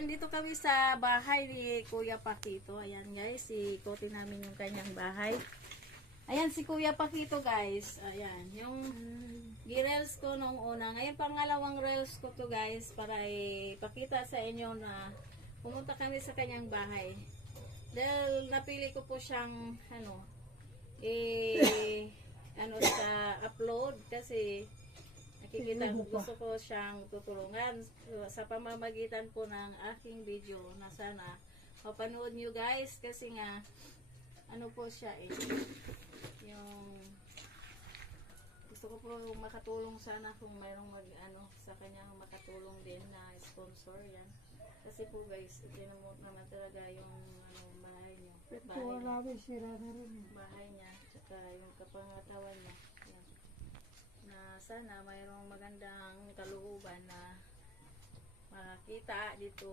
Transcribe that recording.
andito kami sa bahay ni Kuya Pakito. Ayan guys, ikutin namin yung kanyang bahay. Ayan si Kuya Pakito guys. Ayan, yung reels ko nung una. Ngayon pangalawang reels ko to guys para ipakita sa inyo na pumunta kami sa kanyang bahay. Dahil napili ko po siyang sa upload kasi nakikita gusto ko siyang tutulungan sa pamamagitan po ng aking video na sana mapanood nyo guys kasi nga po siya yung gusto ko po makatulong sana kung mayroong sa kanya makatulong din na sponsor yan kasi po guys itinamot naman talaga yung bahay nyo bahay niya tsaka yung kapangatawan niya yan. Na sana mayroong magandang kalooban na makakita dito